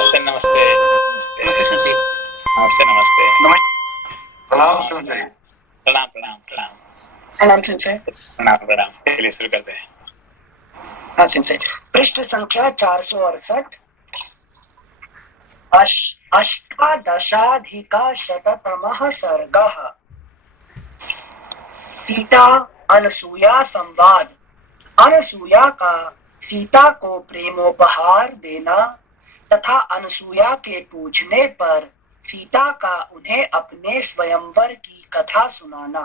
नमस्ते नमस्ते नमस्ते नमस्ते संजय। नमस्ते नमस्ते। प्रणाम संजय। प्रणाम प्रणाम प्रणाम प्रणाम संजय। प्रणाम प्रणाम। चलिए शुरू करते हैं। हाँ संजय, पृष्ठ संख्या 468। अष्टादशाधिकशततमः सर्गः। सीता अनसुया संवाद। अनसुया का सीता को प्रेमोपहार देना तथा अनसुया के पूछने पर सीता का उन्हें अपने स्वयंवर की कथा सुनाना।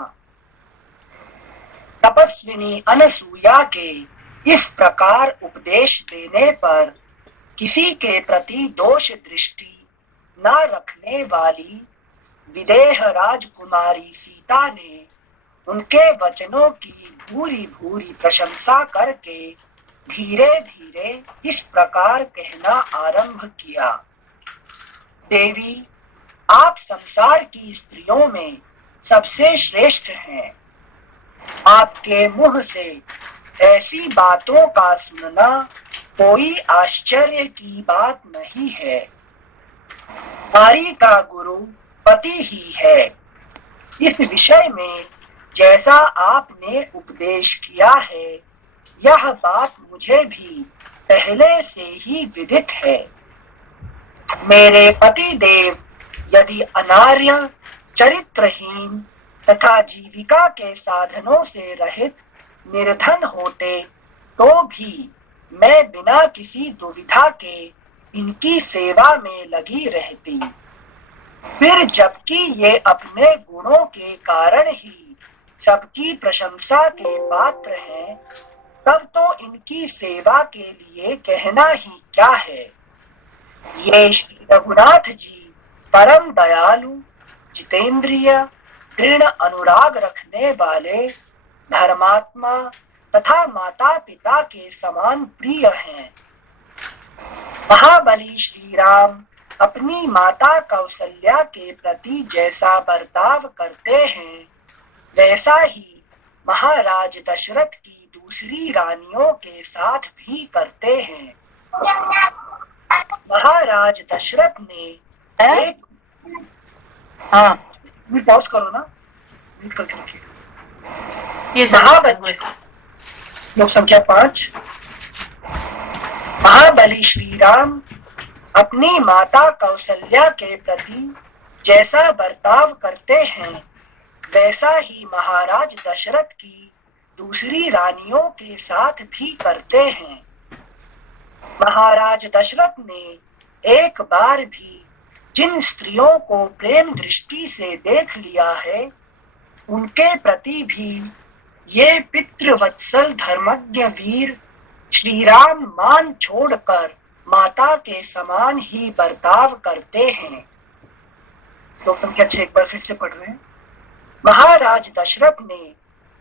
तपस्विनी अनसुया के इस प्रकार उपदेश देने पर किसी के प्रति दोष दृष्टि न रखने वाली विदेह राजकुमारी सीता ने उनके वचनों की भूरी भूरी प्रशंसा करके धीरे धीरे इस प्रकार कहना आरंभ किया। देवी, आप संसार की स्त्रियों में सबसे श्रेष्ठ हैं। आपके मुंह से ऐसी बातों का सुनना कोई आश्चर्य की बात नहीं है। नारी का गुरु पति ही है। इस विषय में जैसा आपने उपदेश किया है, यह बात मुझे भी पहले से ही विदित है। मेरे पति देव यदि अनार्य, चरित्रहीन तथा जीविका के साधनों से रहित निर्धन होते तो भी मैं बिना किसी दुविधा के इनकी सेवा में लगी रहती। फिर जबकि ये अपने गुणों के कारण ही सबकी प्रशंसा के पात्र हैं, तब तो इनकी सेवा के लिए कहना ही क्या है। ये श्री रघुनाथ जी परम दयालु, जितेंद्रिय, दृढ़ अनुराग रखने वाले, धर्मात्मा तथा माता पिता के समान प्रिय हैं। महाबली श्री राम अपनी माता कौशल्या के प्रति जैसा बर्ताव करते हैं, वैसा ही महाराज दशरथ की दूसरी रानियों के साथ भी करते हैं। महाराज दशरथ ने एक पॉज करो ना, म्यूट करके रखिए। महाबली लोक संख्या 5। महाबली श्री राम अपनी माता कौशल्या के प्रति जैसा बर्ताव करते हैं, वैसा ही महाराज दशरथ की दूसरी रानियों के साथ भी करते हैं। महाराज दशरथ ने एक बार भी जिन स्त्रियों को प्रेम दृष्टि से देख लिया है, उनके प्रति भी ये पितृवत्सल धर्मज्ञ वीर श्री राम मान छोड़कर माता के समान ही बर्ताव करते हैं। श्लोक संख्या 6 एक बार फिर से पढ़ रहे हैं। महाराज दशरथ ने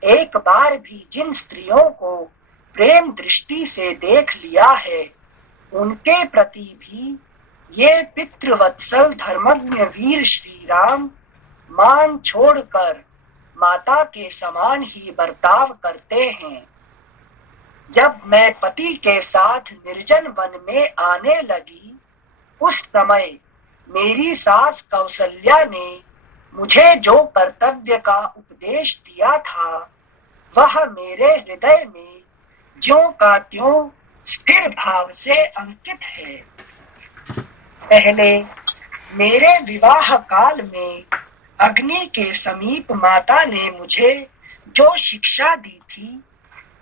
एक बार भी जिन स्त्रियों को प्रेम दृष्टि से देख लिया है, उनके प्रति भी ये पितृवत्सल धर्मज्ञ वीर श्री राम मान छोड़कर माता के समान ही बर्ताव करते हैं। जब मैं पति के साथ निर्जन वन में आने लगी, उस समय मेरी सास कौशल्या ने मुझे जो कर्तव्य का उपदेश दिया था, वह मेरे हृदय में ज्यों का त्यों स्थिर भाव से अंकित है। पहले मेरे विवाह काल में अग्नि के समीप माता ने मुझे जो शिक्षा दी थी,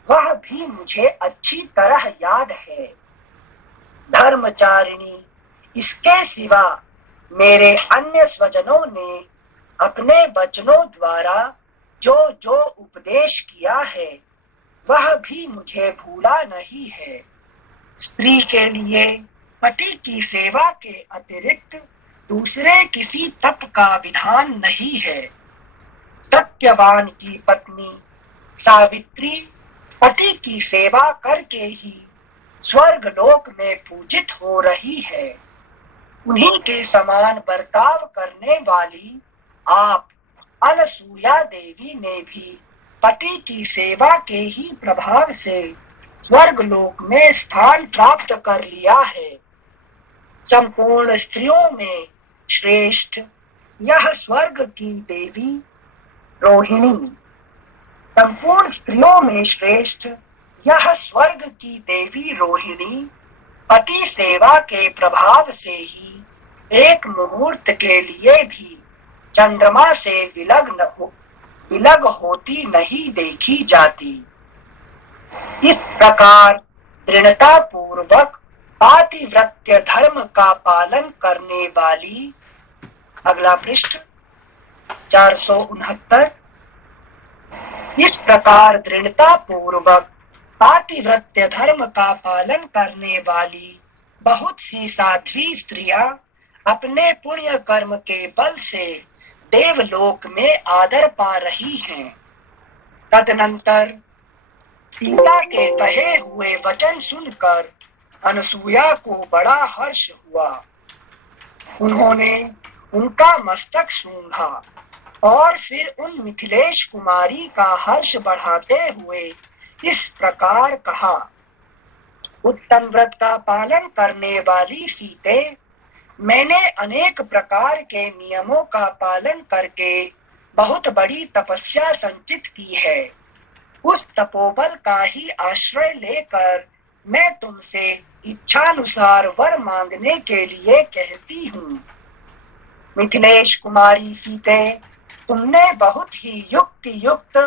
वह भी मुझे अच्छी तरह याद है। धर्मचारिणी, इसके सिवा मेरे अन्य स्वजनों ने अपने वचनों द्वारा जो जो उपदेश किया है, वह भी मुझे भूला नहीं है। स्त्री के लिए पति की सेवा के अतिरिक्त दूसरे किसी तप का विधान नहीं है। सत्यवान की पत्नी सावित्री पति की सेवा करके ही स्वर्ग लोक में पूजित हो रही है। उन्हीं के समान बर्ताव करने वाली आप अनसुया देवी ने भी पति की सेवा के ही प्रभाव से स्वर्ग लोक में स्थान प्राप्त कर लिया है। संपूर्ण स्त्रियों में श्रेष्ठ यह स्वर्ग की देवी रोहिणी, संपूर्ण स्त्रियों में श्रेष्ठ यह स्वर्ग की देवी रोहिणी पति सेवा के प्रभाव से ही एक मुहूर्त के लिए भी चंद्रमा से विलग होती नहीं देखी जाती। इस प्रकार दृढ़ता पूर्वक पातिव्रत्य धर्म का पालन करने वाली, अगला पृष्ठ 469, इस प्रकार दृढ़ता पूर्वक पातिव्रत्य धर्म का पालन करने वाली बहुत सी साध्वी स्त्रियां अपने पुण्य कर्म के बल से देवलोक में आदर पा रही हैं। तदनंतर सीता के कहे हुए वचन सुनकर अनसुया को बड़ा हर्ष हुआ। उन्होंने उनका मस्तक सूंघा और फिर उन मिथिलेश कुमारी का हर्ष बढ़ाते हुए इस प्रकार कहा, उत्तम व्रत का पालन करने वाली सीते, मैंने अनेक प्रकार के नियमों का पालन करके बहुत बड़ी तपस्या संचित की है। उस तपोबल का ही आश्रय लेकर मैं तुमसे इच्छानुसार वर मांगने के लिए कहती हूँ। मिथिलेश कुमारी सीते, तुमने बहुत ही युक्ति युक्त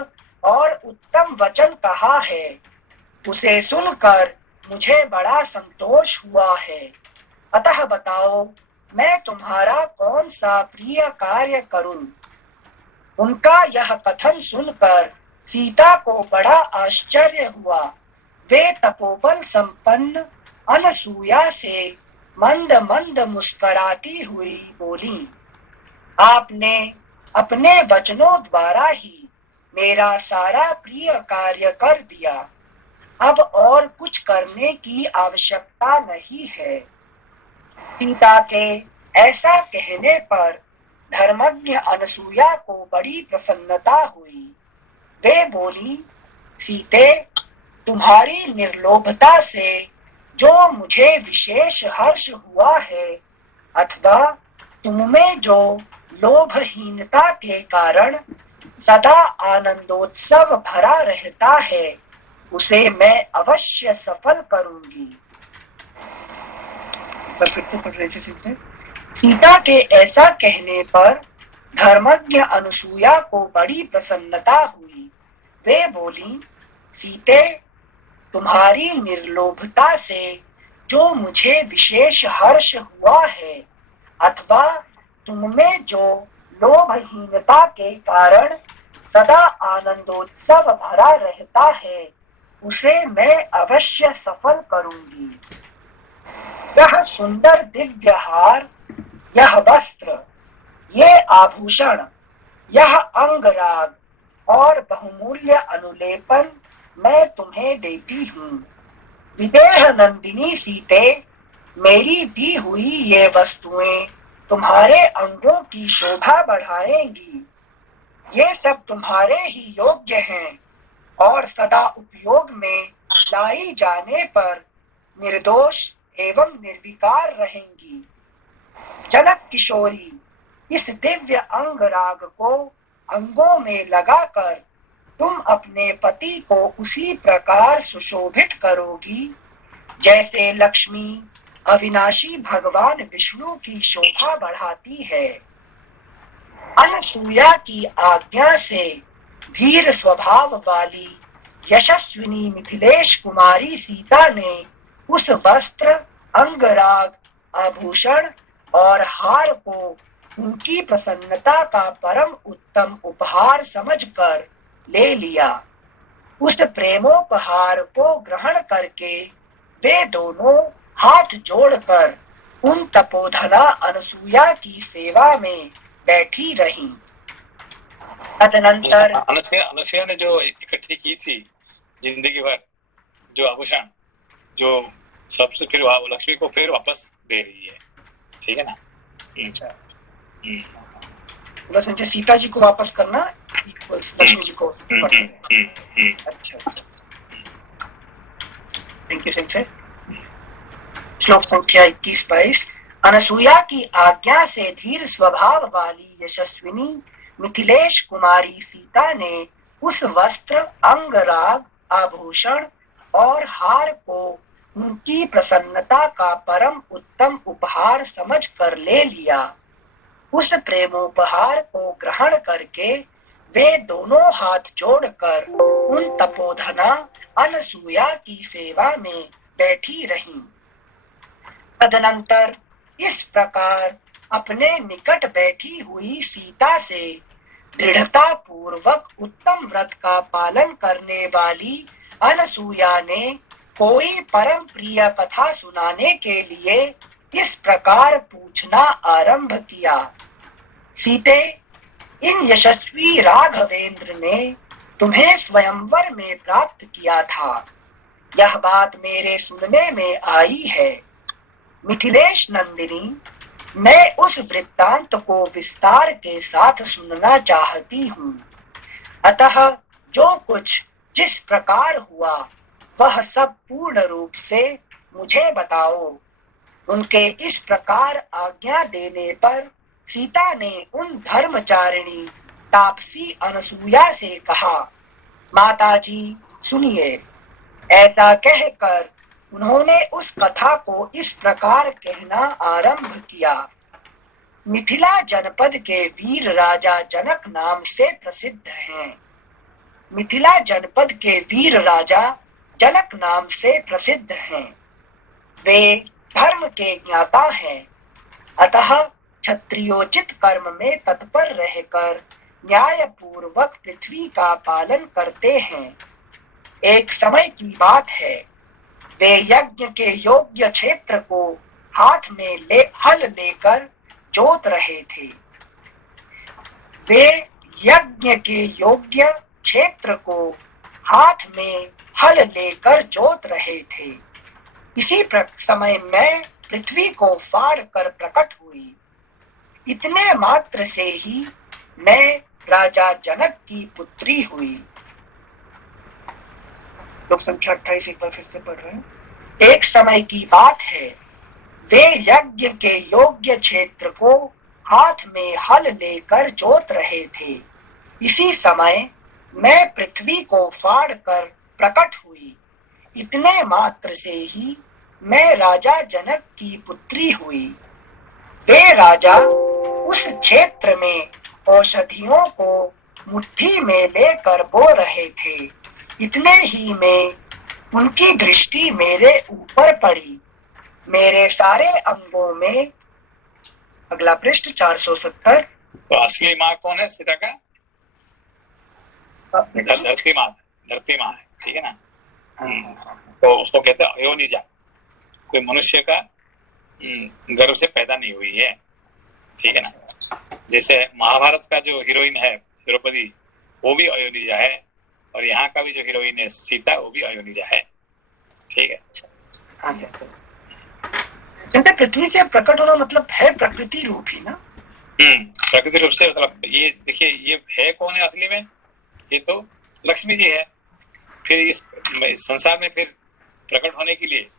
और उत्तम वचन कहा है। उसे सुनकर मुझे बड़ा संतोष हुआ है। अतः बताओ, मैं तुम्हारा कौन सा प्रिय कार्य करूं? उनका यह कथन सुनकर सीता को बड़ा आश्चर्य हुआ। वे तपोबल संपन्न अनसुया से मंद मंद मुस्कुराती हुई बोली, आपने अपने वचनों द्वारा ही मेरा सारा प्रिय कार्य कर दिया। अब और कुछ करने की आवश्यकता नहीं है। सीता के ऐसा कहने पर धर्मज्ञ अनसुया को बड़ी प्रसन्नता हुई। वे बोली, सीते, तुम्हारी निर्लोभता से जो मुझे विशेष हर्ष हुआ है, अथवा तुममें जो लोभहीनता के कारण सदा आनंदोत्सव भरा रहता है, उसे मैं अवश्य सफल करूंगी। सीता के ऐसा कहने पर धर्मज्ञ अनसुया को बड़ी प्रसन्नता हुई। वे बोली, सीते, तुम्हारी निर्लोभता से जो मुझे विशेष हर्ष हुआ है, अथवा तुममें जो लोभहीनता के कारण सदा आनंदोत्सव भरा रहता है, उसे मैं अवश्य सफल करूंगी। यह सुंदर दिव्य हार, यह वस्त्र, ये आभूषण, यह अंगराग और बहुमूल्य अनुलेपन मैं तुम्हें देती हूँ। विदेह नंदिनी सीते, मेरी दी हुई ये वस्तुएं तुम्हारे अंगों की शोभा बढ़ाएंगी। ये सब तुम्हारे ही योग्य हैं और सदा उपयोग में लाई जाने पर निर्दोष एवं निर्विकार रहेंगी। जनक किशोरी, इस दिव्य अंगराग को अंगों में लगाकर तुम अपने पति को उसी प्रकार सुशोभित करोगी जैसे लक्ष्मी अविनाशी भगवान विष्णु की शोभा बढ़ाती है। अनसुया की आज्ञा से धीर स्वभाव वाली यशस्विनी मिथिलेश कुमारी सीता ने उस वस्त्र, अंगराग, आभूषण और हार को उनकी प्रसन्नता का परम उत्तम उपहार समझकर ले लिया। उस प्रेमोपहार को ग्रहण करके वे दोनों हाथ जोड़कर उन तपोधना अनसुया की सेवा में बैठी रहीं। तदनंतर अनुसुया ने जो इकट्ठी की थी जिंदगी भर जो आभूषण, जो सबसे फिर लक्ष्मी को फिर वापस दे रही है, ठीक है ना? अच्छा, संजय सीता जी को वापस करना लक्ष्मी जी को। अच्छा, थैंक यू संजय। श्लोक संख्या 21-22। अनसुया की आज्ञा से धीर स्वभाव वाली यशस्विनी मिथिलेश कुमारी सीता ने उस वस्त्र, अंगराग, आभूषण और हार को उनकी प्रसन्नता का परम उत्तम उपहार समझकर ले लिया। उस प्रेमोपहार को ग्रहण करके वे दोनों हाथ जोड़कर उन तपोधना अनसुया की सेवा में बैठी रहीं। तदनंतर इस प्रकार अपने निकट बैठी हुई सीता से दृढ़ता पूर्वक उत्तम व्रत का पालन करने वाली अनसुया ने कोई परम प्रिय कथा सुनाने के लिए इस प्रकार पूछना आरंभ किया। सीते, इन यशस्वी राघवेंद्र ने तुम्हें स्वयंवर में प्राप्त किया था, यह बात मेरे सुनने में आई है। मिथिलेश नंदिनी, मैं उस वृत्तांत को विस्तार के साथ सुनना चाहती हूँ। अतः जो कुछ जिस प्रकार हुआ वह सब पूर्ण रूप से मुझे बताओ। उनके इस प्रकार आज्ञा देने पर सीता ने उन धर्मचारिणी तापसी अनसुया से कहा, माताजी सुनिए। ऐसा कहकर उन्होंने उस कथा को इस प्रकार कहना आरंभ किया। मिथिला जनपद के वीर राजा जनक नाम से प्रसिद्ध हैं। मिथिला जनपद के वीर राजा जनक नाम से प्रसिद्ध हैं। वे धर्म के ज्ञाता हैं, अतः क्षत्रियोचित कर्म में तत्पर रहकर न्याय पूर्वक पृथ्वी का पालन करते हैं। एक समय की बात है, वे यज्ञ के योग्य क्षेत्र को हाथ में हल लेकर जोत रहे थे। वे यज्ञ के योग्य क्षेत्र को हाथ में हल लेकर जोत रहे थे। इसी समय मैं पृथ्वी को फाड़ कर प्रकट हुई। इतने मात्र से ही मैं राजा जनक की पुत्री हुई। लोक संख्या 28 एक बार फिर से पढ़ रहे हैं। एक समय की बात है, वे यज्ञ के योग्य क्षेत्र को हाथ में हल लेकर जोत रहे थे। इसी समय मैं पृथ्वी को फाड़ कर प्रकट हुई। इतने मात्र से ही मैं राजा जनक की पुत्री हुई। वे राजा उस क्षेत्र में औषधियों को मुट्ठी में लेकर बो रहे थे। इतने ही में उनकी दृष्टि मेरे ऊपर पड़ी। मेरे सारे अंगों में, अगला पृष्ठ 470। तो असली माँ कौन है सीता का? धरती माँ है, ठीक है ना। तो उसको कहते हैं अयोनिजा। कोई मनुष्य का गर्भ से पैदा नहीं हुई है, ठीक है ना। जैसे महाभारत का जो हीरोइन है द्रौपदी, वो भी अयोनिजा है, और यहाँ का भी जो हीरोइन है सीता, वो भी अयोनिजा है, ठीक है। पृथ्वी से प्रकट होना मतलब है प्रकृति रूप ही ना। प्रकृति रूप से, मतलब ये देखिए, ये है कौन है असली में? ये तो लक्ष्मी जी है। फिर इस संसार में फिर प्रकट होने के लिए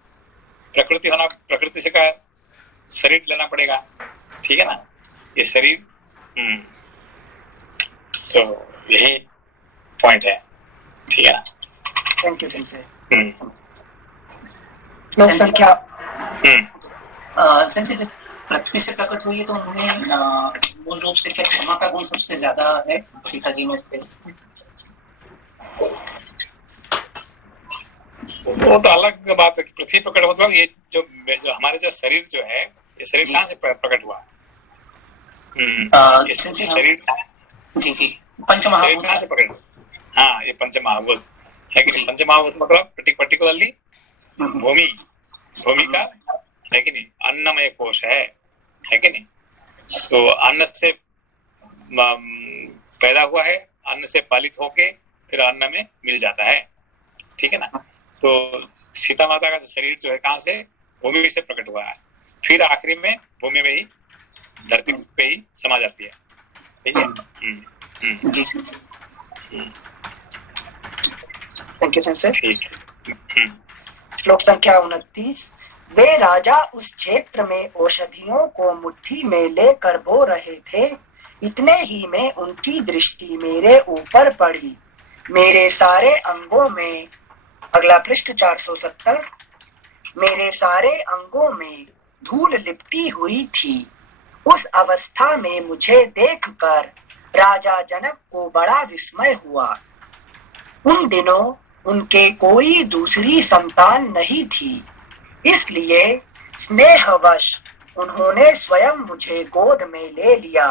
प्रकृति से का शरीर लेना पड़ेगा, ठीक है ना। ये शरीर, तो यही पॉइंट है, ठीक है ना। थैंक यू संख्या पृथ्वी से प्रकट हुई है, तो उन्हें मूल रूप से क्या क्षमा का गुण सबसे ज्यादा है सीता जी में? वो तो अलग बात है। पृथ्वी प्रकट मतलब ये जो हमारे जो शरीर जो है, ये शरीर कहाँ से प्रकट हुआ? शरीर जी पंचमहाभूत कहाँ से प्रकट? हाँ, ये पंचमहाभूत है कि नहीं? पंचमहाभूत मतलब पर्टिकुलरली भूमि का है कि नहीं, अन्नमय कोश है कि नहीं। तो अन्न से पैदा हुआ है, अन्न से पालित होके फिर अन्न में मिल जाता है, ठीक है ना। तो सीता माता का शरीर जो है कहाँ से? भूमि से प्रकट हुआ है, फिर आखिरी में भूमि में ही, धरती पे ही समा जाती है, ठीक है। जी थैंक यू सर। ठीक है। श्लोक संख्या 29। वे राजा उस क्षेत्र में औषधियों को मुट्ठी में लेकर बो रहे थे। इतने ही में उनकी दृष्टि मेरे ऊपर पड़ी। मेरे सारे अंगों में, अगला पृष्ठ 470, मेरे सारे अंगों में धूल लिपटी हुई थी। उस अवस्था में मुझे देखकर राजा जनक को बड़ा विस्मय हुआ। उन दिनों उनके कोई दूसरी संतान नहीं थी, इसलिए स्नेहवश उन्होंने स्वयं मुझे गोद में ले लिया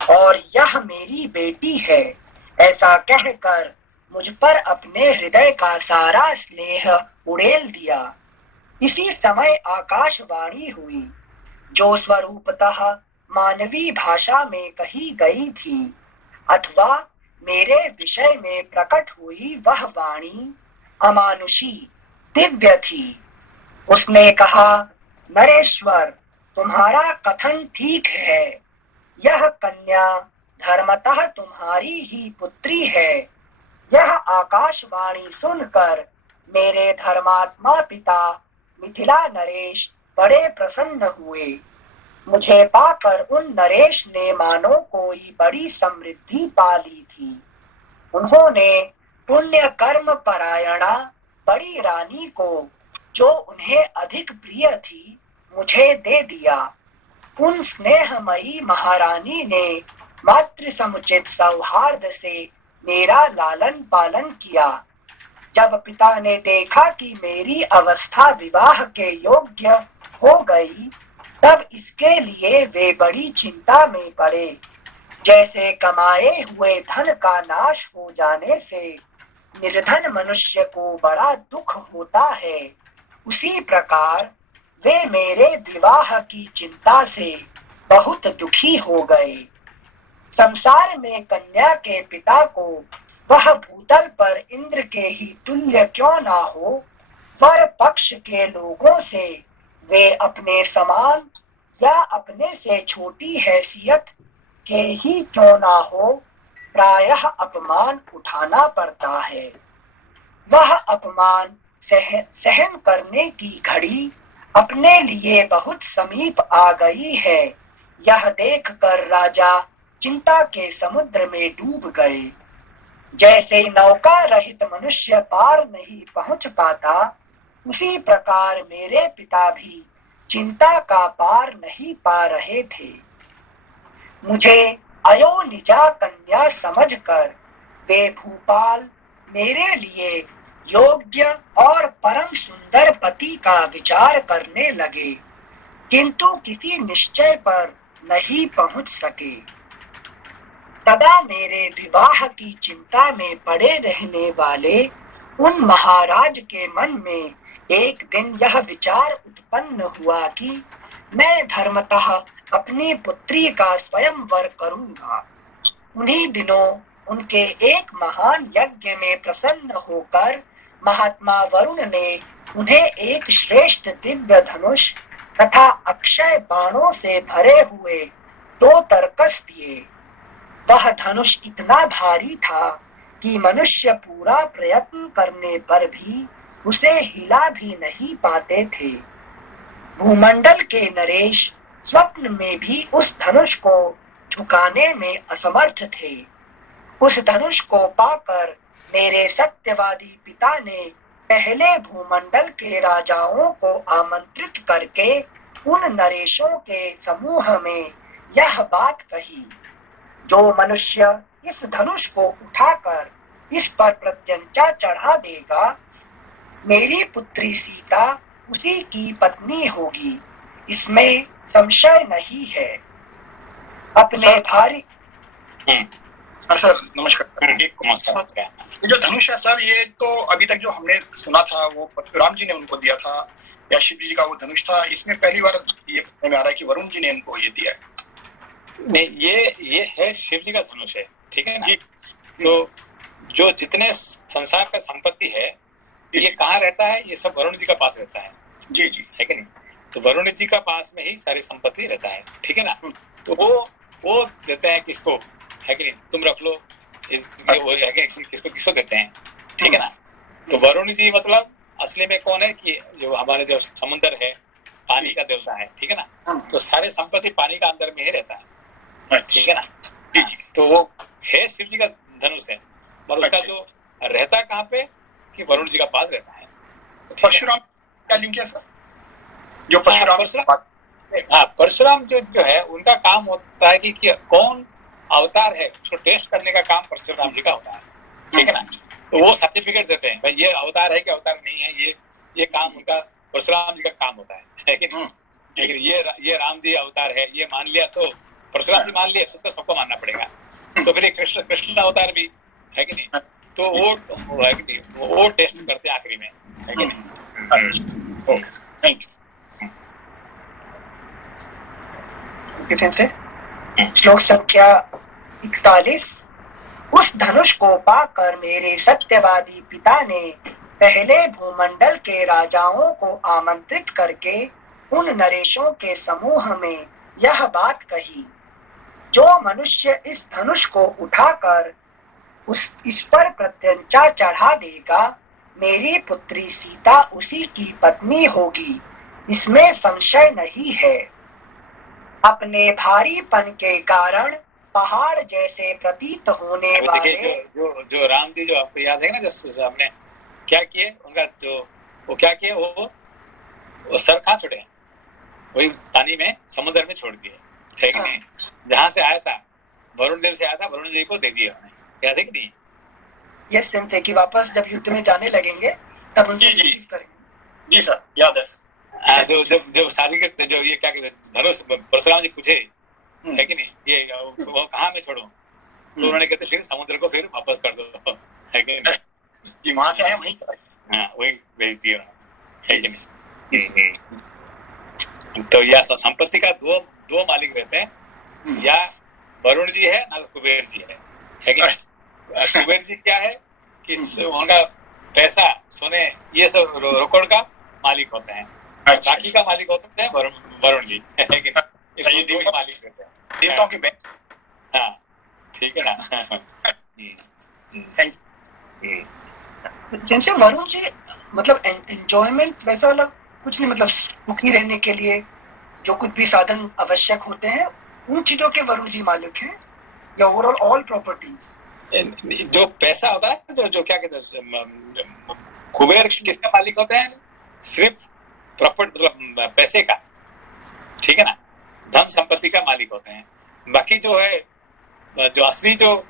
और यह मेरी बेटी है ऐसा कहकर मुझ पर अपने हृदय का सारा स्नेह उड़ेल दिया। इसी समय आकाशवाणी हुई, जो स्वरूपतः मानवी भाषा में कही गई थी अथवा मेरे विषय में प्रकट हुई वह वाणी अमानुषी दिव्य थी। उसने कहा, नरेश्वर, तुम्हारा कथन ठीक है। यह कन्या धर्मतः तुम्हारी ही पुत्री है। यह आकाशवाणी सुनकर मेरे धर्मात्मा पिता मिथिला नरेश बड़े प्रसन्न हुए। मुझे पाकर उन नरेश ने मानो कोई बड़ी समृद्धि पा ली थी। उन्होंने पुण्य कर्म परायणा बड़ी रानी को, जो उन्हें अधिक प्रिय थी, मुझे दे दिया। उन स्नेहमयी महारानी ने मातृ समुचित सौहार्द से मेरा लालन पालन किया। जब पिता ने देखा कि मेरी अवस्था विवाह के योग्य हो गई, तब इसके लिए वे बड़ी चिंता में पड़े। जैसे कमाए हुए धन का नाश हो जाने से निर्धन मनुष्य को बड़ा दुख होता है, उसी प्रकार वे मेरे विवाह की चिंता से बहुत दुखी हो गए। संसार में कन्या के पिता को वह भूतल पर इंद्र के ही तुल्य क्यों ना हो, वर पक्ष के लोगों से वे अपने समान या अपने से छोटी हैसियत के ही क्यों ना हो, प्रायः अपमान उठाना पड़ता है। वह अपमान सहन करने की घड़ी अपने लिए बहुत समीप आ गई है। यह देखकर राजा चिंता के समुद्र में डूब गए। जैसे नौका रहित मनुष्य पार नहीं पहुंच पाता, उसी प्रकार मेरे पिता भी चिंता का पार नहीं पा रहे थे। मुझे अयोनिजा कन्या समझकर वे भूपाल मेरे लिए योग्य और परम सुंदर पति का विचार करने लगे, किंतु किसी निश्चय पर नहीं पहुंच सके। तदा मेरे विवाह की चिंता में पड़े रहने वाले उन महाराज के मन में एक दिन यह विचार उत्पन्न हुआ कि मैं धर्मतः अपनी पुत्री का स्वयंवर करूंगा। उन्हीं दिनों उनके एक महान यज्ञ में प्रसन्न होकर महात्मा वरुण ने उन्हें एक श्रेष्ठ दिव्य धनुष तथा अक्षय बाणों से भरे हुए 2 तरकस दिए। वह धनुष इतना भारी था कि मनुष्य पूरा प्रयत्न करने पर भी उसे हिला भी नहीं पाते थे। भूमंडल के नरेश स्वप्न में भी उस धनुष को झुकाने में असमर्थ थे। उस धनुष को पाकर मेरे सत्यवादी पिता ने पहले भूमंडल के राजाओं को आमंत्रित करके उन नरेशों के समूह में यह बात कही, जो मनुष्य इस धनुष को उठाकर इस पर प्रत्यंचा चढ़ा देगा, मेरी पुत्री सीता उसी की पत्नी होगी, इसमें संशय नहीं है। अपने भारी सर नमस्कार। नमस्कार। ये जो धनुष है सर, ये तो अभी तक जो हमने सुना था वो परशुराम जी ने उनको दिया था या शिव जी का वो धनुष था। इसमें पहली बार ये में आ रहा है कि वरुण जी ने इनको ये दिया है। नहीं, ये है शिव जी का धनुष है, ठीक है ना। तो जो जितने संसार का संपत्ति है ये कहाँ रहता है, ये सब वरुण जी का पास रहता है। जी जी, है कि नहीं। तो वरुण जी का पास में ही सारी संपत्ति रहता है, ठीक है ना। तो वो देते हैं किसको, है कि नहीं, तुम रख लो, वो है कि किसको देते हैं, ठीक है ना। तो वरुण जी मतलब असली में कौन है कि जो हमारे जो समुद्र है पानी का देवता है, ठीक है ना। तो सारे संपत्ति पानी का अंदर में ही रहता है, ठीक है ना। जी जी। तो वो है शिव जी का धनुष है, और उसका अच्छा। जो रहता कहाँ पे कि वरुण जी का पास रहता है। परशुराम क्या लिंक है सर? जो परशुराम हाँ, परशुराम जो है उनका काम होता है कि कौन अवतार है उसको टेस्ट करने का काम परशुराम जी का होता है, ठीक है ना। तो वो सर्टिफिकेट देते हैं भाई ये अवतार है कि अवतार नहीं है, ये काम उनका परशुराम जी का काम होता है कि नहीं। लेकिन ये राम जी अवतार है ये मान लिया तो परशुराम जी मान लिया तो उसका सबको मानना पड़ेगा। तो फिर कृष्ण अवतार भी है कि नहीं, तो वो है कि नहीं, वो टेस्ट करते हैं आखिरी में, है कि नहीं। Okay sir, thank you. Kishan से श्लोक संख्या 41। उस धनुष को पाकर मेरे सत्यवादी पिता ने पहले भूमंडल के राजाओं को आमंत्रित करके उन नरेशों के समूह में यह बात कही, जो मनुष्य इस धनुष को उठाकर इस पर प्रत्यंचा चढ़ा देगा, मेरी पुत्री सीता उसी की पत्नी होगी, इसमें संशय नहीं है। अपने भारीपन के कारण पहाड़ जैसे प्रतीत होने वाले जो राम जी, जो आपको याद है ना, जो हमने क्या किए उनका, जो वो क्या किए, वो सर कहाँ छोड़े, वही पानी में समुद्र में छोड़ दिए, ठीक है नहीं। जहाँ से आया था वरुण देव से आया था, वरुण जी को दे दिया उन्होंने, याद है कि नहीं। यस थे कि वापस जब युद्ध में जाने लगेंगे तब उनसे रिसीव करेंगे। जी सर, याद है। जो शादी के जो ये क्या कहते धनुष परशुराम जी पूछे है कि नहीं, ये वो कहाँ में छोड़ो, तो उन्होंने कहते फिर समुद्र को फिर वापस कर दो, है कि नहीं। जी, वहां से आए वहीं, हाँ वही भेज दिया, है कि नहीं। तो यह संपत्ति का दो मालिक रहते हैं, या वरुण जी है ना कुबेर जी है कि नहीं। कुबेर जी क्या है कि उनका पैसा सोने ये सब रोकड़ का मालिक होते हैं, बाकी का मालिक होते हैं वरुण जी, है कि नहीं। ये दो ही मालिक रहते हैं, देवताओं के बैंक। हाँ ठीक है ना। जैसे वरुण जी मतलब एंजॉयमेंट वैसा वाला कुछ नहीं, मतलब सुखी रहने के लिए जो कुछ भी साधन आवश्यक होते हैं उन चीजों के वरुण जी मालिक हैं, या ओवरऑल ऑल प्रॉपर्टीज। जो पैसा होता है, जो क्या कहते हैं, कुबेर किसका मालिक होते हैं, सिर्फ प्रॉपर्टी मतलब पैसे का, ठीक है ना, धन संपत्ति का मालिक होते हैं। बाकी जो है, जो असली जो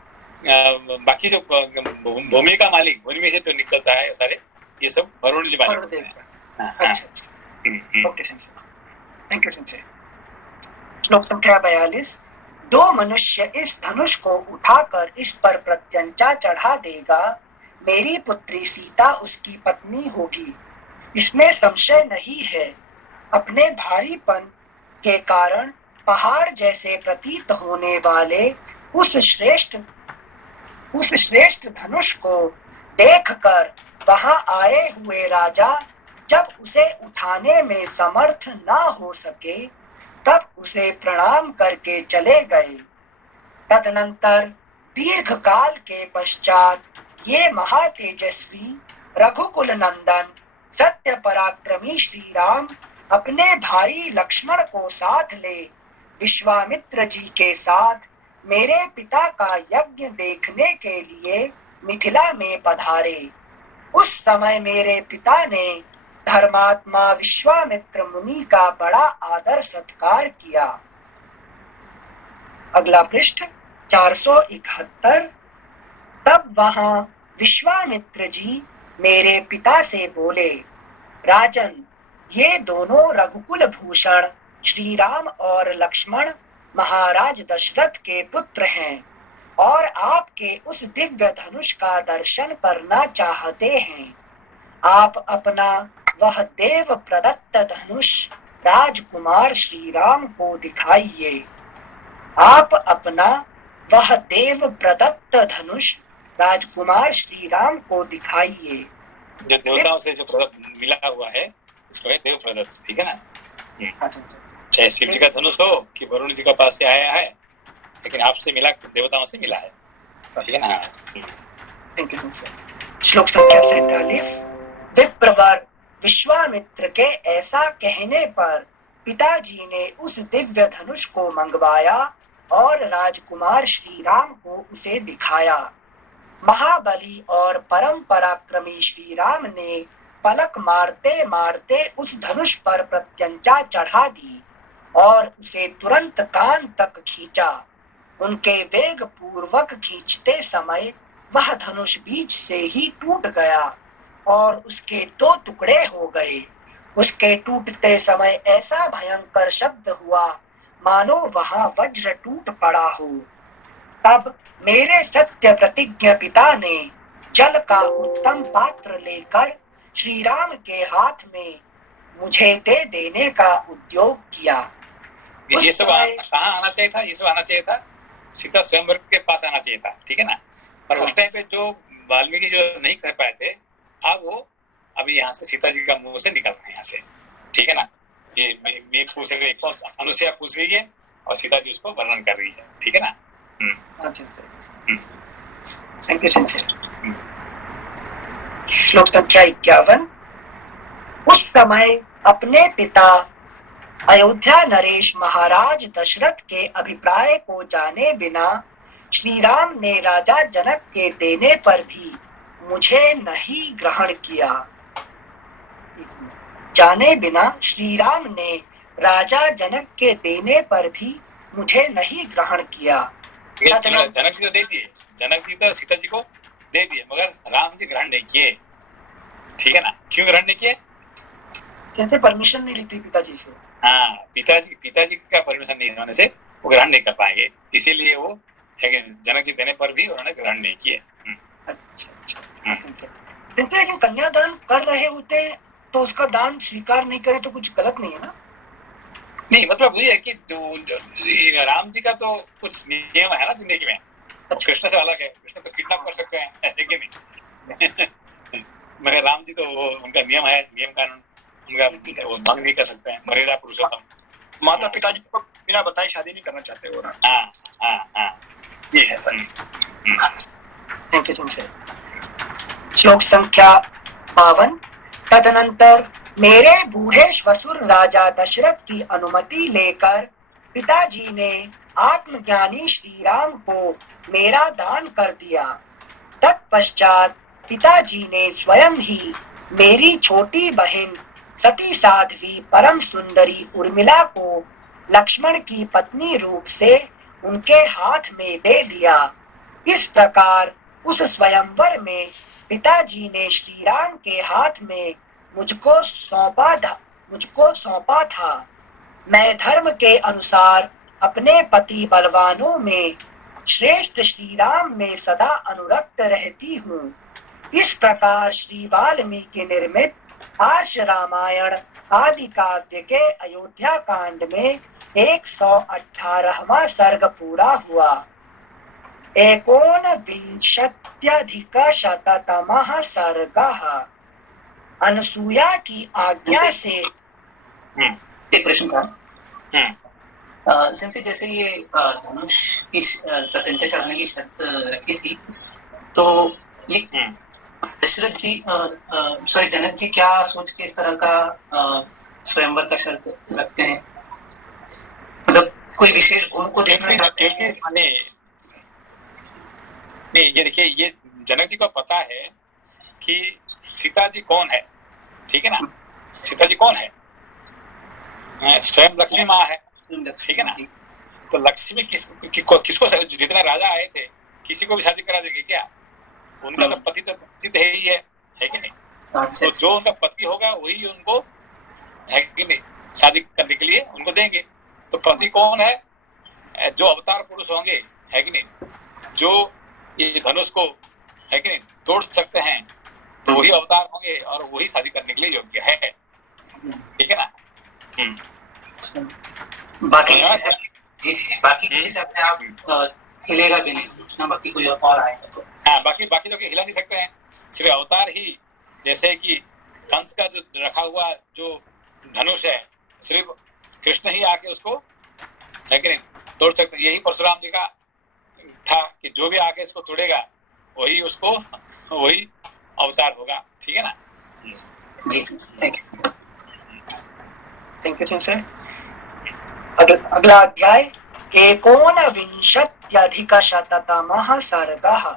बाकी जो भूमि का मालिक, भूमि में से जो निकलता है सारे, ये सब वरुण जी मालिक होते हैं। अच्छा, ओके थैंक यू सिंसे। श्लोक संख्या 42। जो मनुष्य इस धनुष को उठाकर इस पर प्रत्यंचा चढ़ा देगा, मेरी पुत्री सीता उसकी पत्नी होगी, इसमें संशय नहीं है। अपने भारीपन के कारण पहाड़ जैसे प्रतीत होने वाले उस श्रेष्ठ धनुष को देखकर वहां आए हुए राजा जब उसे उठाने में समर्थ ना हो सके, तब उसे प्रणाम करके चले गए। तदनंतर दीर्घ काल के पश्चात ये महातेजस्वी रघुकुल नंदन सत्य पराक्रमी श्री राम अपने भाई लक्ष्मण को साथ ले विश्वामित्र जी के साथ मेरे पिता का यज्ञ देखने के लिए मिथिला में पधारे। उस समय मेरे पिता ने धर्मात्मा विश्वामित्र मुनि का बड़ा आदर सत्कार किया। अगला पृष्ठ 471। तब वहां विश्वामित्र जी मेरे पिता से बोले, राजन, ये दोनों रघुकुल भूषण श्री राम और लक्ष्मण महाराज दशरथ के पुत्र हैं और आपके उस दिव्य धनुष का दर्शन करना चाहते हैं। आप अपना वह देव प्रदत्त धनुष राजकुमार श्री राम को दिखाइए। आप अपना वह देव प्रदत्त धनुष राजकुमार श्री राम को दिखाइए। जो देवताओं से जो मिला हुआ है इसको है देव प्रदत्त, ठीक है ना। चाहे शिव जी का धनुष हो कि वरुण जी का पास से आया है, लेकिन आपसे मिला, देवताओं से मिला है, ठीक है ना। श्लोक संख्या 47। विप्रवर विश्वामित्र के ऐसा कहने पर पिताजी ने उस दिव्य धनुष को मंगवाया और राजकुमार श्री राम को उसे दिखाया। महाबली और परम पराक्रमी श्री राम ने पलक मारते मारते उस धनुष पर प्रत्यंचा चढ़ा दी और उसे तुरंत कान तक खींचा। उनके वेग पूर्वक खींचते समय वह धनुष बीच से ही टूट गया और उसके दो टुकड़े हो गए। उसके टूटते समय ऐसा भयंकर शब्द हुआ मानो वहां वज्र टूट पड़ा हो। तब मेरे सत्य प्रतिज्ञ पिता ने जल का उत्तम पात्र लेकर श्री राम के हाथ में मुझे दे देने का उद्योग किया। ये सब कहाँ आना चाहिए था? ये सब आना चाहिए था सीता स्वयंवर के पास आना चाहिए था, ठीक है ना। पर उस टाइम पे जो वाल्मीकि जो नहीं कर पाए थे, अब वो अभी यहाँ से सीता जी का मुंह से निकल रहे हैं यहाँ से, ठीक है ना। ये पूछ रही है, अनुसुईया पूछ रही है और सीता जी उसको वर्णन कर रही है, ठीक है ना। थैंक यू श्लोक संख्या 51। उस समय अपने पिता अयोध्या नरेश महाराज दशरथ के अभिप्राय को जाने बिना श्री राम ने राजा जनक के देने पर भी मुझे नहीं ग्रहण किया। जाने बिना श्री राम ने राजा जनक के देने पर भी मुझे नहीं ग्रहण किया। जनक जी तो दे दिए, जनक जी तो सीता जी को दे दिए, मगर राम जी ग्रहण नहीं किए, ठीक है ना। क्यों ग्रहण नहीं किए? कहते परमिशन नहीं ली थी पिताजी से। हाँ, पिताजी का परमिशन नहीं होने से वो ग्रहण नहीं कर पाएंगे, इसीलिए वो जनक जी देने पर भी उन्होंने ग्रहण नहीं किए। अच्छा। लेकिन कन्यादान कर रहे होते तो उसका दान स्वीकार नहीं करे तो कुछ गलत नहीं है ना? नहीं, मतलब वही है कि राम जी का तो कुछ नियम है ना जिंदगी में। कृष्ण से अलग है, कृष्ण तो किडनैप कर सकते हैं, है कि नहीं। मगर राम जी तो वो उनका नियम है, नियम कानून उनका वो भंग नहीं कर सकते हैं। मर्यादा पुरुषोत्तम। माता पिताजी को बिना बताए शादी नहीं करना चाहते हो ना। हाँ, ये है सर। Thank you sir. श्लोक संख्या 52। तदनंतर मेरे बूढ़े श्वशुर राजा दशरथ की अनुमति लेकर पिताजी ने आत्मज्ञानी श्री राम को मेरा दान कर दिया। तत्पश्चात पिताजी ने स्वयं ही मेरी छोटी बहन सती साध्वी परम सुंदरी उर्मिला को लक्ष्मण की पत्नी रूप से उनके हाथ में दे दिया। इस प्रकार उस स्वयंवर में पिताजी ने श्री राम के हाथ में मुझको सौंपा था। मैं धर्म के अनुसार अपने पति बलवानों में श्रेष्ठ श्री राम में सदा अनुरक्त रहती हूँ। इस प्रकार श्री वाल्मीकि निर्मित आर्ष रामायण आदि काव्य के अयोध्या कांड में 118वां सर्ग पूरा हुआ। 19-शततमः सर्गः। अनुसुईया की आज्ञा से एक प्रश्न था। जैसे ये धनुष की प्रत्यंचा चढ़ने की शर्त रखी थी, तो ये दशरथ जी जनक जी क्या सोच के इस तरह का स्वयंवर का शर्त रखते हैं? मतलब कोई विशेष गुण को देखना चाहते हैं? नहीं, ये देखिए, ये जनक जी को पता है कि सीता जी कौन है, ठीक है ना। सीता जी कौन है? स्वयं लक्ष्मी माँ है, ठीक है ना। तो लक्ष्मी किसको जितने राजा आए थे किसी को भी शादी करा देंगे क्या? उनका तो पति तो निश्चित है कि नहीं। तो जो उनका पति होगा वही उनको, है कि नहीं, शादी करने के लिए उनको देंगे। तो पति कौन है? जो अवतार पुरुष होंगे, है कि नहीं, जो ये धनुष को, है कि नहीं, तोड़ सकते हैं, तो वही अवतार होंगे और वही शादी करने के लिए योग्य है, ठीक है ना। बाकी किसी से अपने आप हिलेगा भी नहीं पूछना, बाकी कोई और आएगा तो। हाँ, बाकी तो हिला नहीं सकते हैं। सिर्फ अवतार ही, जैसे कि कंस का जो रखा हुआ जो धनुष है, सिर्फ कृष्ण ही आके उसको, है कि नहीं, तोड़ सकते। यही परशुराम जी का था कि जो भी आके इसको तोड़ेगा वही अवतार होगा, ठीक है ना। जी thank you. Thank you sincere. अगला अध्याय एकोनविंशत्यधिकशततमः सर्गः।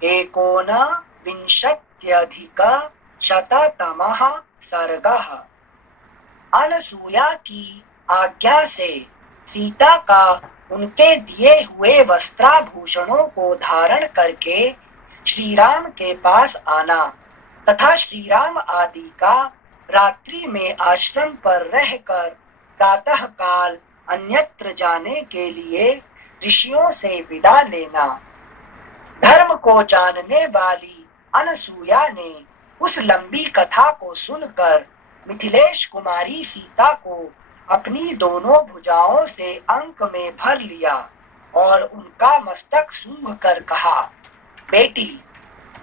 एकोनविंशत्यधिकशततमः सर्गः। अनसूया की आज्ञा से सीता का उनके दिए हुए वस्त्राभूषणों को धारण करके श्री राम के पास आना तथा श्री राम आदि का रात्रि में आश्रम पर रहकर प्रातः काल अन्यत्र जाने के लिए ऋषियों से विदा लेना। धर्म को जानने वाली अनसूया ने उस लंबी कथा को सुनकर मिथिलेश कुमारी सीता को अपनी दोनों भुजाओं से अंक में भर लिया और उनका मस्तक सूंघ कर कहा, बेटी,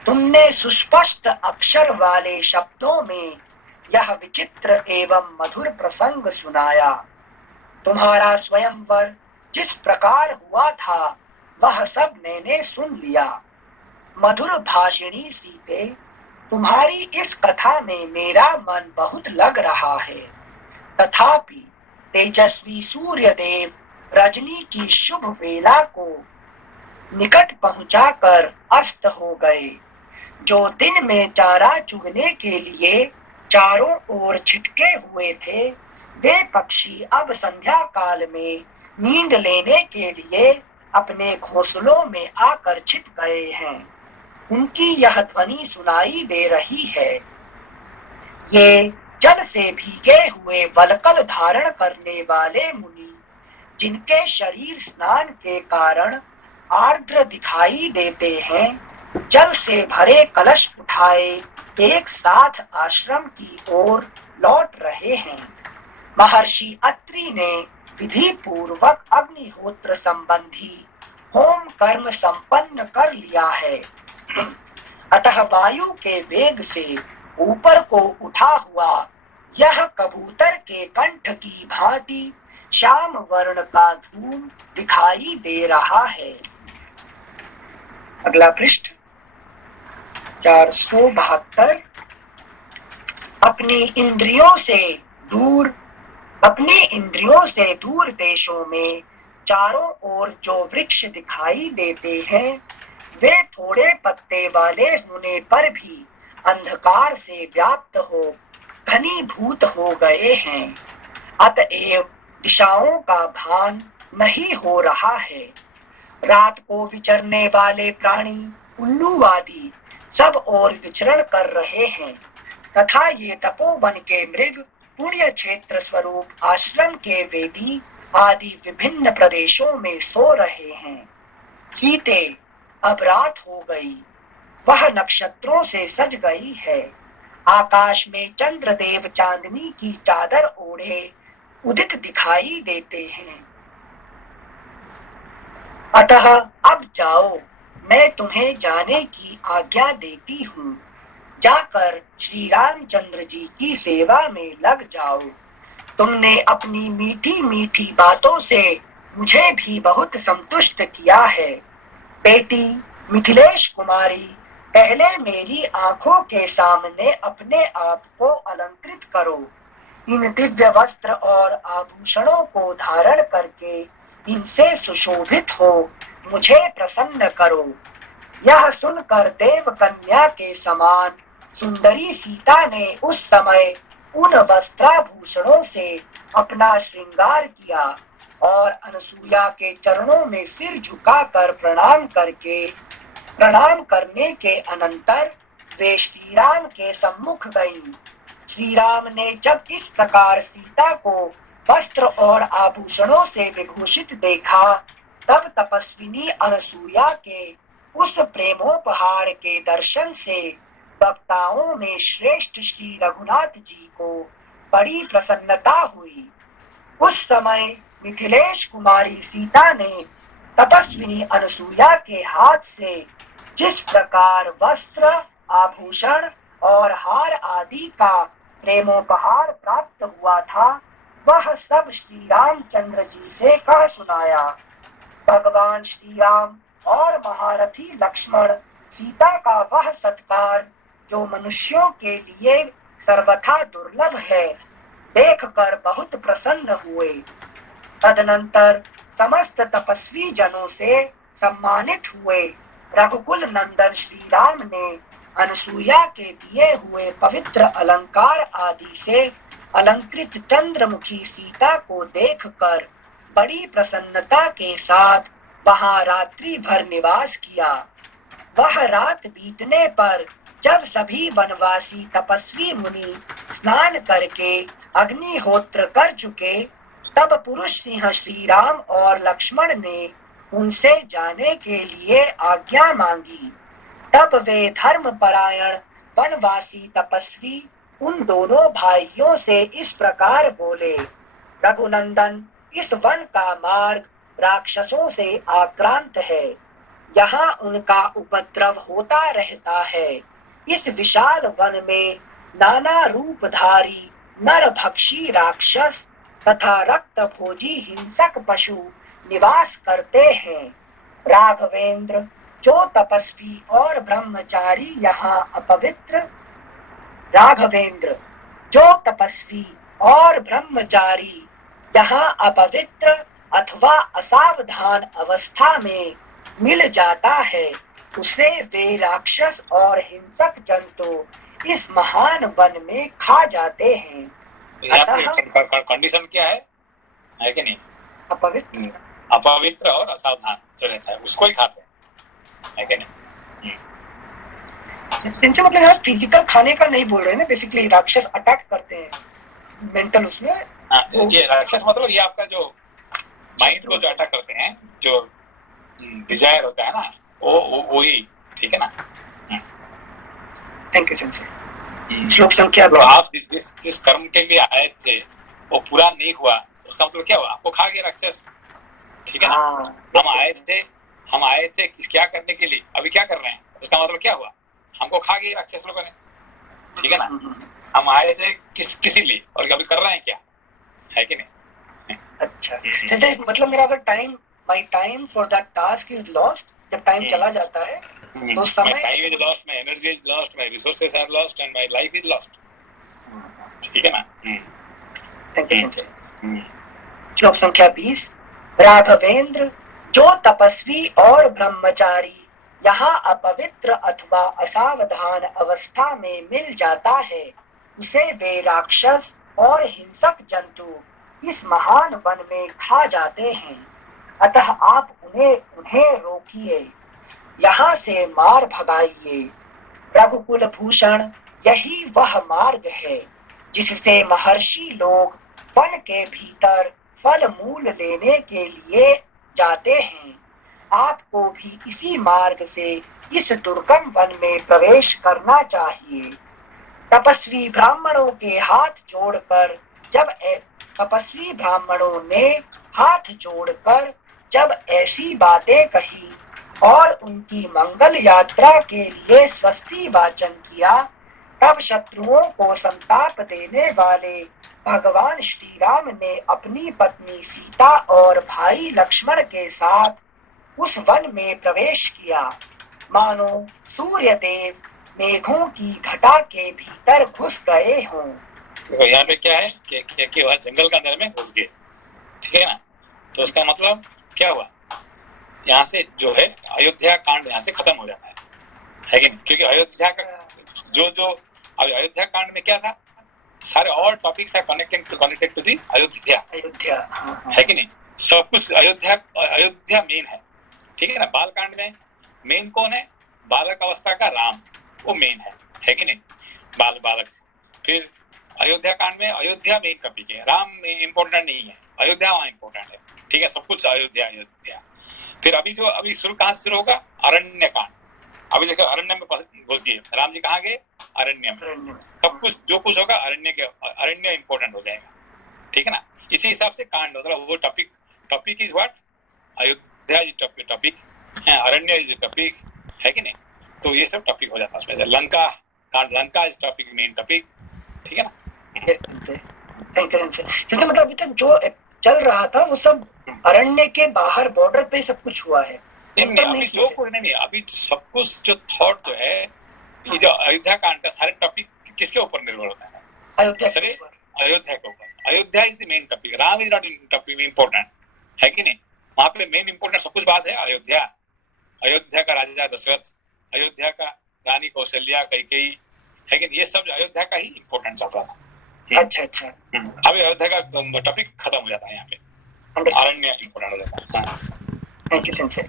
तुमने सुस्पष्ट अक्षर वाले शब्दों में यह विचित्र एवं मधुर प्रसंग सुनाया। तुम्हारा स्वयंवर जिस प्रकार हुआ था वह सब मैंने सुन लिया। मधुर भाषिणी सीते, तुम्हारी इस कथा में मेरा मन बहुत लग रहा है। तथापि तेजस्वी सूर्यदेव रजनी की शुभ वेला को निकट पहुंचाकर अस्त हो गए। जो दिन में चारा चुगने के लिए चारों ओर छिटके हुए थे, वे पक्षी अब संध्या काल में नींद लेने के लिए अपने घोंसलों में आकर छिप गए हैं। उनकी यह ध्वनि सुनाई दे रही है। ये जल से भीगे हुए वलकल धारण करने वाले मुनि, जिनके शरीर स्नान के कारण आर्द्र दिखाई देते हैं, जल से भरे कलश उठाए एक साथ आश्रम की ओर लौट रहे हैं। महर्षि अत्रि ने विधि पूर्वक अग्निहोत्र संबंधी होम कर्म संपन्न कर लिया है। अतः वायु के वेग से ऊपर को उठा हुआ यह कबूतर के कंठ की भांति श्याम वर्ण का धूम दिखाई दे रहा है। अगला पृष्ठ 472। अपनी इंद्रियों से दूर देशों में चारों ओर जो वृक्ष दिखाई देते हैं, वे थोड़े पत्ते वाले होने पर भी अंधकार से व्याप्त हो घनीभूत हो गए हैं। अतएव दिशाओं का भान नहीं हो रहा है। रात को विचरने वाले प्राणी उल्लूवादी सब ओर विचरण कर रहे हैं तथा ये तपोवन के मृग पुण्य क्षेत्र स्वरूप आश्रम के वेदी आदि विभिन्न प्रदेशों में सो रहे हैं। सीते, अब रात हो गई, वह नक्षत्रों से सज गई है। आकाश में चंद्रदेव चांदनी की चादर ओढ़े उदित दिखाई देते हैं। अतः अब जाओ, मैं तुम्हें जाने की आज्ञा देती हूँ। जाकर श्री रामचंद्र जी की सेवा में लग जाओ। तुमने अपनी मीठी मीठी बातों से मुझे भी बहुत संतुष्ट किया है। बेटी मिथिलेश कुमारी, पहले मेरी आंखों के सामने अपने आप को अलंकृत करो। इन दिव्य वस्त्र और आभूषणों को धारण करके इनसे सुशोभित हो मुझे प्रसन्न करो। यह सुनकर देव कन्या के समान सुंदरी सीता ने उस समय उन वस्त्राभूषणों से अपना श्रृंगार किया और अनसूया के चरणों में सिर झुकाकर प्रणाम करने के अनंतर वे श्री राम के सम्मुख गईं। श्री राम ने जब इस प्रकार सीता को वस्त्र और आभूषणों से विभूषित देखा, तब तपस्विनी अनसूया के उस प्रेमोपहार के दर्शन से वक्ताओं में श्रेष्ठ श्री रघुनाथ जी को बड़ी प्रसन्नता हुई। उस समय मिथिलेश कुमारी सीता ने तपस्विनी अनसूया के हाथ से जिस प्रकार वस्त्र, आभूषण और हार आदि का प्रेमोपहार प्राप्त हुआ था, वह सब श्री रामचंद्र जी से कह सुनाया। भगवान श्री राम और महारथी लक्ष्मण सीता का वह सत्कार जो मनुष्यों के लिए सर्वथा दुर्लभ है, देखकर बहुत प्रसन्न हुए। तदनंतर समस्त तपस्वी जनों से सम्मानित हुए। रघुकुल नंदन श्री राम ने अनसुईया के दिए हुए पवित्र अलंकार आदि से अलंकृत चंद्रमुखी सीता को देखकर बड़ी प्रसन्नता के साथ वहां रात्रि भर निवास किया। वह रात बीतने पर जब सभी वनवासी तपस्वी मुनि स्नान करके अग्निहोत्र कर चुके, तब पुरुष सिंह श्री राम और लक्ष्मण ने उनसे जाने के लिए आज्ञा मांगी। तब वे धर्मपरायण वनवासी तपस्वी उन दोनों भाइयों से इस प्रकार बोले, रघुनंदन, इस वन का मार्ग राक्षसों से आक्रांत है, यहाँ उनका उपद्रव होता रहता है। इस विशाल वन में नाना रूपधारी नरभक्षी राक्षस तथा रक्त भोजी हिंसक पशु निवास करते हैं। राघवेंद्र, जो तपस्वी और ब्रह्मचारी यहाँ अपवित्र राघवेंद्र, जो तपस्वी और ब्रह्मचारी यहाँ अपवित्र अथवा असावधान अवस्था में मिल जाता है, उसे वे राक्षस और हिंसक जंतु इस महान वन में खा जाते हैं। अतः कंडीशन क्या है कि नहीं? अपवित्र अपवित्र और असावधान जो रहता है उसको ही खाते हैं, है कि नहीं? इनसे मतलब यार फिजिकल खाने का नहीं बोल रहे ना, बेसिकली राक्षस अटैक करते हैं मेंटल उसमें। ये राक्षस मतलब ये आपका जो माइंड को जो अटैक करते हैं, जो डिजायर होता है ना, वो ही, ठीक है ना? Thank you Sanjay. श्लोक संख्या तो आप जिस कर्म के लिए आए थे वो पूरा नहीं हुआ, उसका मतलब क्या हुआ? आपको खा गया राक्षस, ठीक है ना? हम आए थे क्या करने के लिए, अभी क्या कर रहे हैं, उसका मतलब क्या हुआ? हमको खा गए राक्षस लोगों ने, ठीक है ना? हम आए थे किसी लिए और अभी कर रहे हैं क्या, है कि नहीं? अच्छा, मतलब मेरा अगर my time for that task is lost, जब टाइम चला जाता है तो समय, time is lost, my energy is lost, my resources are lost and my life is lost, ठीक है ना? Thank you Sanjay. श्लोक संख्या 20। राघवेंद्र, जो तपस्वी और ब्रह्मचारी यहाँ अपवित्र अथवा असावधान अवस्था में मिल जाता है, उसे वे राक्षस और हिंसक जंतु इस महान वन में खा जाते हैं। अतः आप उन्हें रोकिए, यहाँ से मार भगाइए। रघुकुल भूषण, यही वह मार्ग है जिससे महर्षि लोग वन के भीतर फल मूल लेने के लिए जाते हैं। आपको भी इसी मार्ग से इस दुर्गम वन में प्रवेश करना चाहिए। तपस्वी ब्राह्मणों के हाथ जोड़कर तपस्वी ब्राह्मणों ने हाथ जोड़कर जब ऐसी बातें कही और उनकी मंगल यात्रा के लिए स्वस्ति वाचन किया, तब शत्रुओं को संताप देने वाले भगवान श्री राम ने अपनी पत्नी सीता और भाई लक्ष्मण के साथ उस वन में प्रवेश किया, मानो सूर्य देव मेघों की घटा के भीतर घुस गए हों। तो यहाँ पे क्या है कि वह जंगल के अंदर में घुस गए, ठीक है ना? तो उसका मतलब क्या हुआ? यहाँ से जो है अयोध्या कांड यहाँ से खत्म हो जाता है कि नहीं? क्योंकि अयोध्या का जो अयोध्या कांड में क्या था, सारे all topics are connected to the Ayodhya, है कि नहीं? सब कुछ अयोध्या मेन है, ठीक है ना? बाल कांड में मेन कौन है? बालक अवस्था का राम, वो मेन है कि नहीं? बालक। फिर अयोध्या कांड में अयोध्या मेन टॉपिक है, राम इम्पोर्टेंट नहीं है, अयोध्या वहाँ इम्पोर्टेंट है, ठीक है? सब कुछ अयोध्या। फिर अभी शुरू कहाँ से शुरू होगा? अरण्य कांड। अभी देखो अरण्य में घुस गए राम जी, कहाँ गए? अरण्य में। सब कुछ जो कुछ होगा अरण्य इम्पोर्टेंट हो जाएगा, ठीक है ना? इसी हिसाब से कांड मतलब वो topic is what? Ayodhya is topic, Aranya is topic, है कि नहीं? तो ये सब टॉपिक हो जाता है उसमें से। लंका कांड, Lanka is topic, main topic, ठीक है ना? जैसे मतलब अभी तक जो चल रहा था वो सब अरण्य के बाहर बॉर्डर पे सब कुछ हुआ है। अभी जो कुछ नहीं, अभी सब कुछ जो थॉट जो है, ये जो अयोध्या कांड का सारे टॉपिक किसके ऊपर निर्भर होता है? अयोध्या के सरे ऊपर। अयोध्या के ऊपर, Ayodhya is the main topic, Ram is not topic important, है कि नहीं? वहां पे मेन इंपोर्टेंट सब कुछ बात है अयोध्या, अयोध्या का राजा दशरथ, अयोध्या का रानी कौशल्या, कैकेयी, है कि नहीं? ये सब अयोध्या का ही इंपोर्टेंट चल रहा था। अच्छा अच्छा, अभी अयोध्या का टॉपिक खत्म हो जाता है यहाँ पे, अरण्य इंपोर्टेंट हो जाता है। Thank you sensei.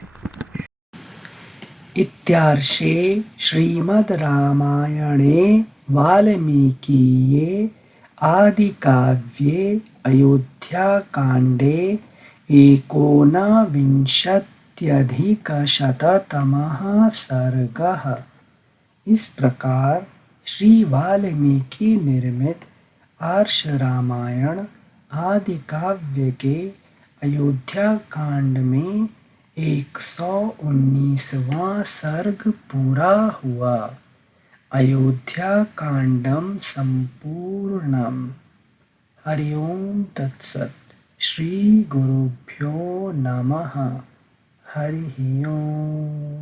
इत्यार्षे श्रीमद् रामायणे वाल्मीकीये आदिकाव्ये अयोध्याकाण्डे 19विंशत्यधिकशततमः सर्गः। इस प्रकार श्री वाल्मीकि निर्मित आर्ष रामायण आदि काव्य के अयोध्या कांड में 119वां सर्ग पूरा हुआ। अयोध्या कांडम संपूर्णम। हरि ओम तत्सत। श्री गुरुभ्यो नमः। हरि ओम।